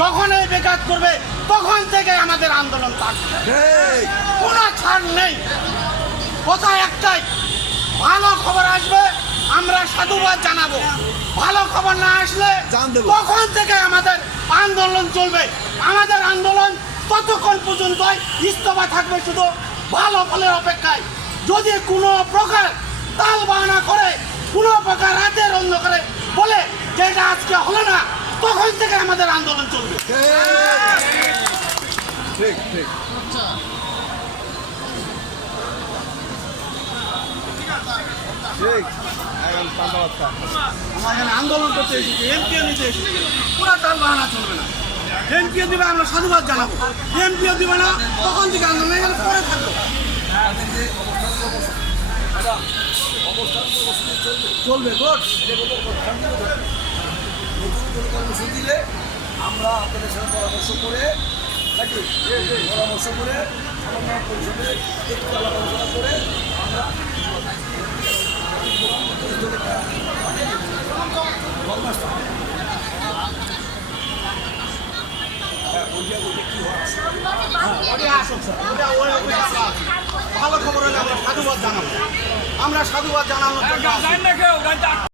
যখন এই বেকার করবে তখন থেকে আমাদের আন্দোলন থাকবে, কোনো ছাড় নেই। কথা একটাই, ভালো খবর আসবে আমরা সাধুবাদ জানাবো, ভালো খবর না আসলে তখন থেকে আমাদের আন্দোলন চলবে। আমাদের আন্দোলন ততক্ষণ পর্যন্ত ইস্তফা থাকবে শুধু ভালো ফলের অপেক্ষায়। যদি কোনো প্রকার তাল বাহানা করে, কোনো প্রকার রাতের অন্ধকারে বলে যে এটা আজকে হলো না, তখন থেকে আমাদের আন্দোলন চলবে। ঠিক ঠিক ঠিক এখন পান্তা আমরা এখানে আন্দোলন করতে এসেছি, এমপিও নিতে এসেছি, পুরো তাল বাহানা চলবে না। এমপিও দিবে আমরা সাধুবাদ জানাবো, এমপিও দিবে না তখন থেকে আন্দোলন এখানে পরে থাকবো, চলবে ভোট। নতুন কোনো কর্মসূচি দিলে আমরা আপনাদের সাথে পরামর্শ করে নাকি পরামর্শ করে সমন্বয় পরিষদে একটু আলাপ আলোচনা করে আমরা ভালো খবর হলে আমরা সাধুবাদ জানাবো, আমরা সাধুবাদ জানানোর জন্য